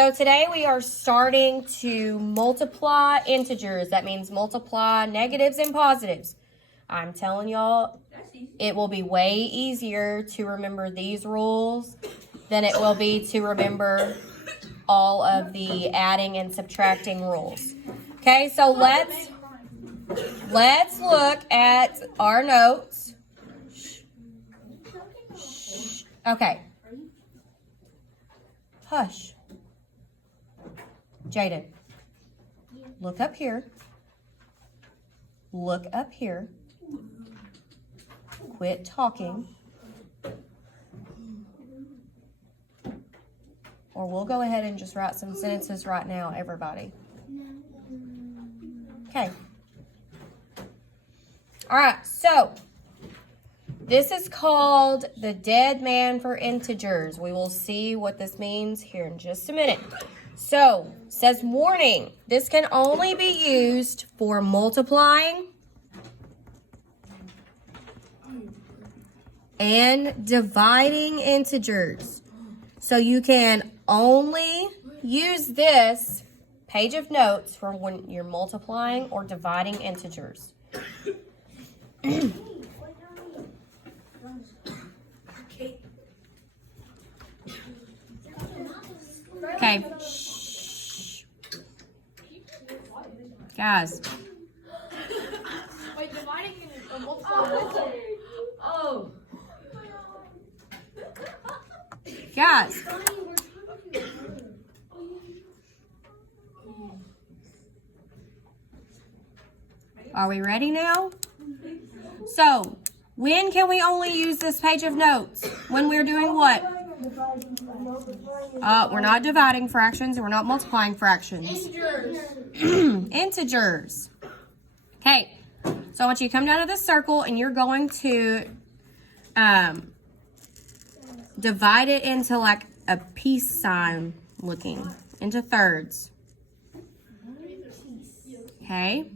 So today we are starting to multiply integers. That means multiply negatives and positives. I'm telling y'all, it will be way easier to remember these rules than it will be to remember all of the adding and subtracting rules. Okay, so let's look at our notes. Okay. Hush. Jaden, look up here. Look up here. Quit talking. Or we'll go ahead and just write some sentences right now, everybody. Okay. All right, so this is called the dead man for integers. We will see what this means here in just a minute. So, it says warning. This can only be used for multiplying and dividing integers. So you can only use this page of notes for when you're multiplying or dividing integers. Okay. Shh. Guys. Wait, dividing and multiplying. Oh. Guys. Are we ready now? So, when can we only use this page of notes? When we're doing what? We're not dividing fractions and we're not multiplying fractions. Integers. Okay, so I want you to come down to this circle and you're going to divide it into like a peace sign looking, into thirds. Okay.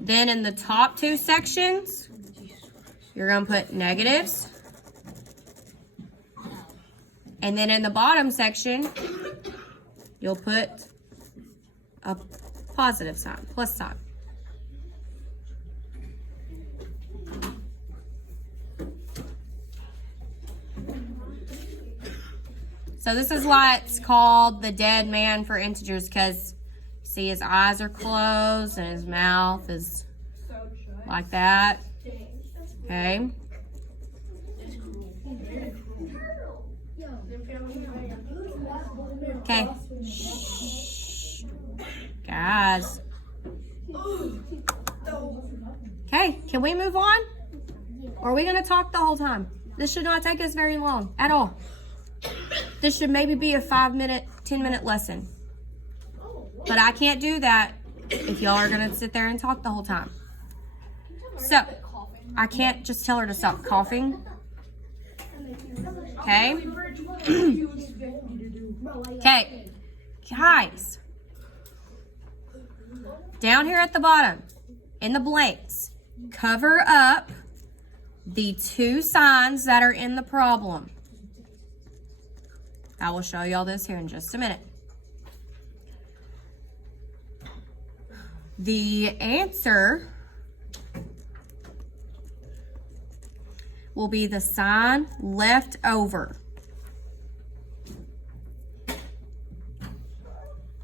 Then in the top two sections, you're going to put negatives. And then in the bottom section, you'll put a positive sign, plus sign. So this is why it's called the dead man for integers, because see his eyes are closed and his mouth is like that. Okay. Okay. Shh. Guys. Okay, can we move on? Or are we going to talk the whole time? This should not take us very long at all. This should maybe be a 5-minute, 10-minute lesson. But I can't do that if y'all are going to sit there and talk the whole time. So, I can't just tell her to stop coughing. Okay? Okay. Guys. Down here at the bottom, in the blanks, cover up the two signs that are in the problem. I will show y'all this here in just a minute. The answer will be the sign left over.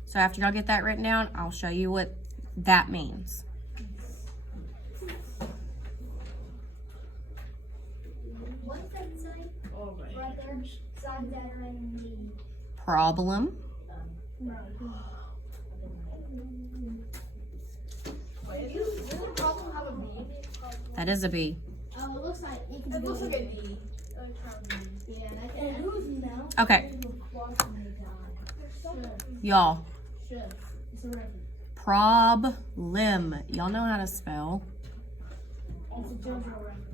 So after y'all get that written down, I'll show you what that means. What's that sign? Right there, signs that are in the Problem. That is a B. Oh, it looks like it It looks like a D. Yeah, and who's now? Okay. Y'all. It's a record. Problem. Y'all know how to spell. It's a JoJo reference.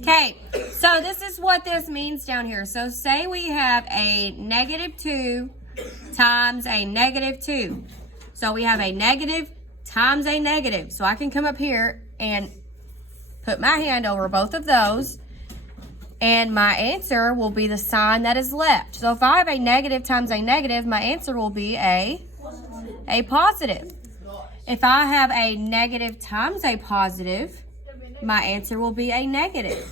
Okay, so this is what this means down here. So say we have a -2 times a -2. So we have a negative times a negative. So I can come up here and put my hand over both of those, and my answer will be the sign that is left. So if I have a negative times a negative, my answer will be a positive. If I have a negative times a positive, my answer will be a negative.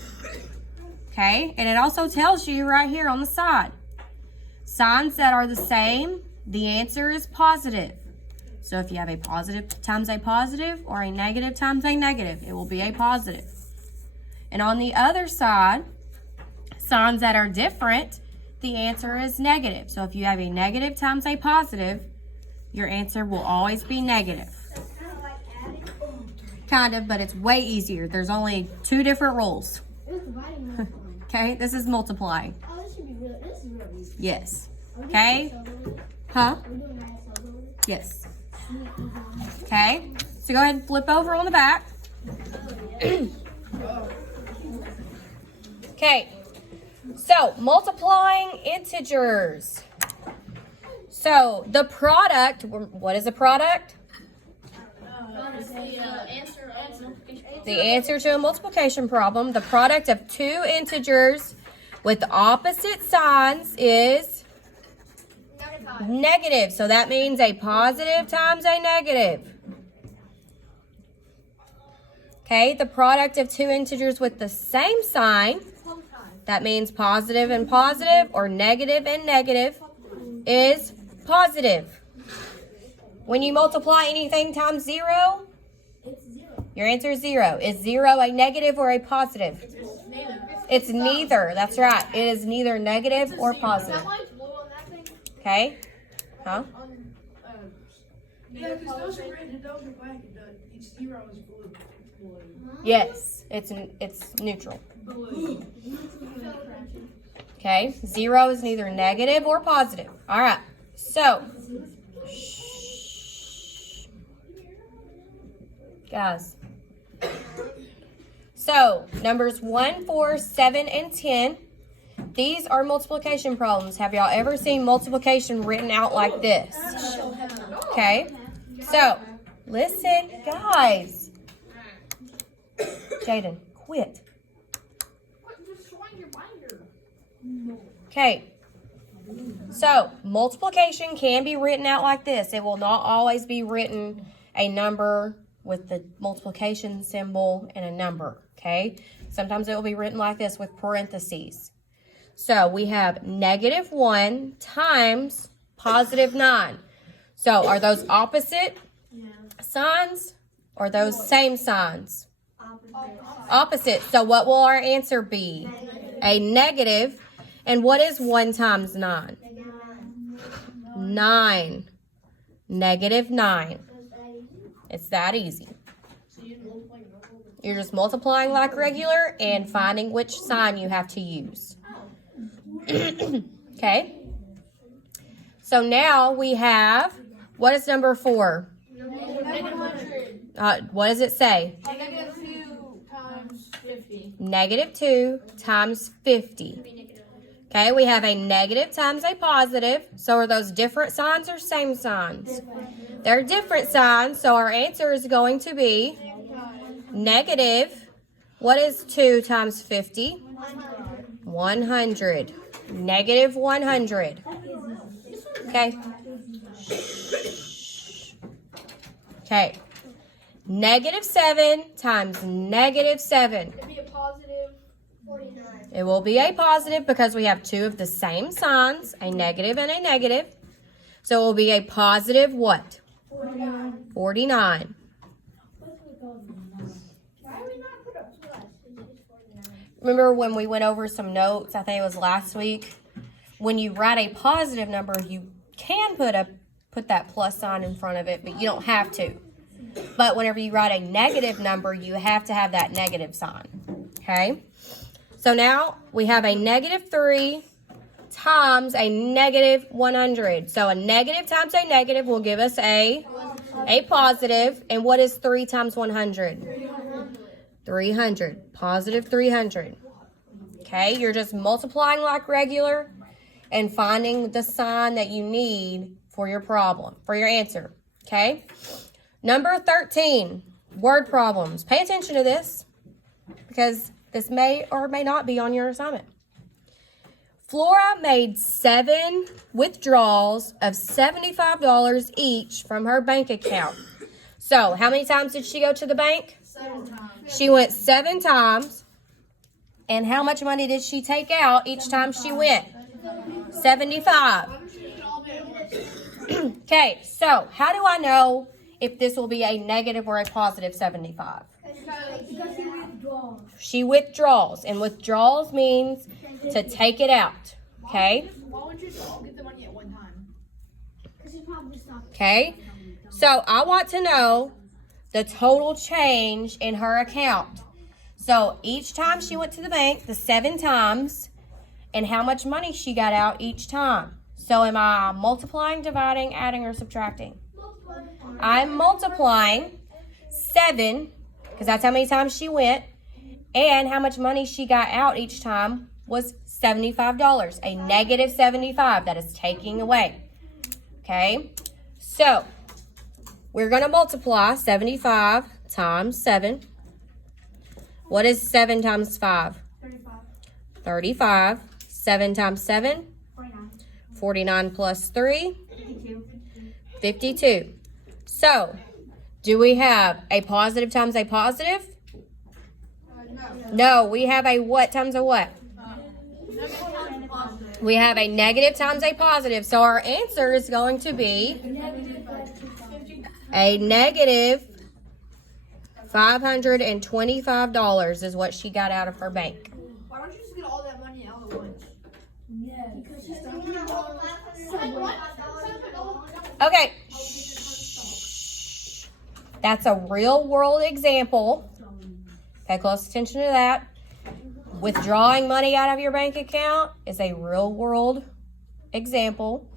Okay, and it also tells you right here on the side, signs that are the same, the answer is positive. So if you have a positive times a positive or a negative times a negative, it will be a positive. And on the other side, signs that are different, the answer is negative. So if you have a negative times a positive, your answer will always be negative. That's kind of like adding. Kind of, but it's way easier. There's only 2 different rules. It was dividing and multiplying. Okay, this is multiplying. Oh, this should be real. This is real easy. Yes. Are we doing Okay. ISOs over this? Huh? Are we doing ISOs over this? Yes. Okay, so go ahead and flip over on the back. Okay, so multiplying integers. So the product, what is a product? The answer to a multiplication problem. The product of 2 integers with opposite signs is negative. So that means a positive times a negative. Okay, the product of 2 integers with the same sign, that means positive and positive or negative and negative, is positive. When you multiply anything times 0, It's 0. your answer is 0. Is 0 a negative or a positive? It's neither. That's right. It is neither negative or positive. why it's blue on that thing? Okay? Huh? Yeah, because those are red and those are black. Each 0 is blue. Yes. It's neutral. Okay? 0 is neither negative or positive. All right. So, guys. So, numbers 1, 4, 7, and 10. These are multiplication problems. Have y'all ever seen multiplication written out like this? Okay. So, listen, guys. Jaden, quit. Okay. So, multiplication can be written out like this. It will not always be written a number with the multiplication symbol and a number, okay? Sometimes it will be written like this with parentheses. So, we have negative 1 times positive 9. So, are those opposite signs or those same signs? Opposite. So, what will our answer be? A negative. And what is 1 times 9? 9. Negative 9. It's that easy. You're just multiplying like regular and finding which sign you have to use. Okay. So now we have, what is number 4? What does it say? Negative 2 times 50. Negative 2 times 50. Okay, we have a negative times a positive. So are those different signs or same signs? They're different signs, so our answer is going to be negative. What is 2 times 50? 100. Negative 100. Okay. Okay. Negative 7 times negative 7. It'd be a positive 49. It will be a positive because we have 2 of the same signs, a negative and a negative. So it will be a positive what? 49. 49. Why do we not put a plus? It's just 49. Remember when we went over some notes, I think it was last week, when you write a positive number, you can put that plus sign in front of it, but you don't have to. But whenever you write a negative number, you have to have that negative sign. Okay? So now we have a negative 3 times a negative 100. So a negative times a negative will give us a positive. And what is 3 times 100? 300. Positive 300. Okay? You're just multiplying like regular and finding the sign that you need for your problem, for your answer. Okay? Number 13, word problems. Pay attention to this because this may or may not be on your assignment. Flora made 7 withdrawals of $75 each from her bank account. So, how many times did she go to the bank? 7 times. She went 7 times. And how much money did she take out each time she went? 75. Okay, so how do I know if this will be a negative or a positive 75? Because you withdraw. She withdraws, and withdrawals means to take it out. Okay? Why would you all get the money at one time? Because you probably stopped. Okay? So I want to know the total change in her account. So each time she went to the bank, the 7 times, and how much money she got out each time. So am I multiplying, dividing, adding, or subtracting? I'm multiplying 7, because that's how many times she went, and how much money she got out each time was $75, a negative 75 that is taking away. Okay, so we're going to multiply 75 times 7. What is 7 times 5? 35. 35. 7 times 7? 49. 49 plus 3? 52. 52. So, do we have a positive times a positive? No, we have a what times a what? We have a negative times a positive. So our answer is going to be a negative $525 is what she got out of her bank. Why don't you just get all that money all at once? Because she's Okay. Shh. That's a real world example. Pay close attention to that. Withdrawing money out of your bank account is a real world example.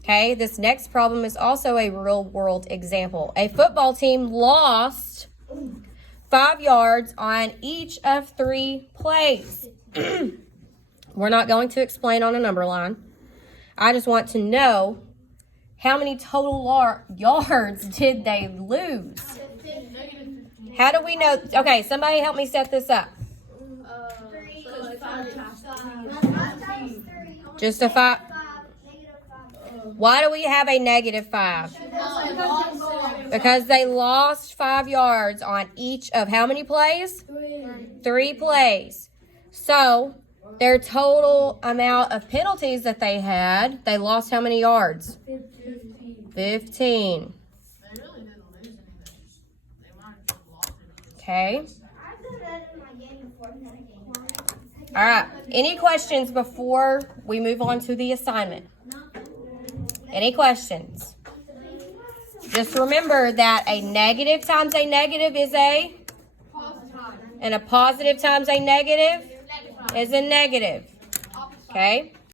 Okay, this next problem is also a real world example. A football team lost 5 yards on each of 3 plays. We're not going to explain on a number line. I just want to know how many total yards did they lose? How do we know? Okay, somebody help me set this up. Just a 5. Why do we have a negative 5? Because they lost 5 yards on each of how many plays? 3 plays. So their total amount of penalties that they had, they lost how many yards? 15. They really didn't lose anything. They might have lost it. Okay. All right. Any questions before we move on to the assignment? Any questions? Just remember that a negative times a negative is a, and a positive times a negative is a negative. Okay?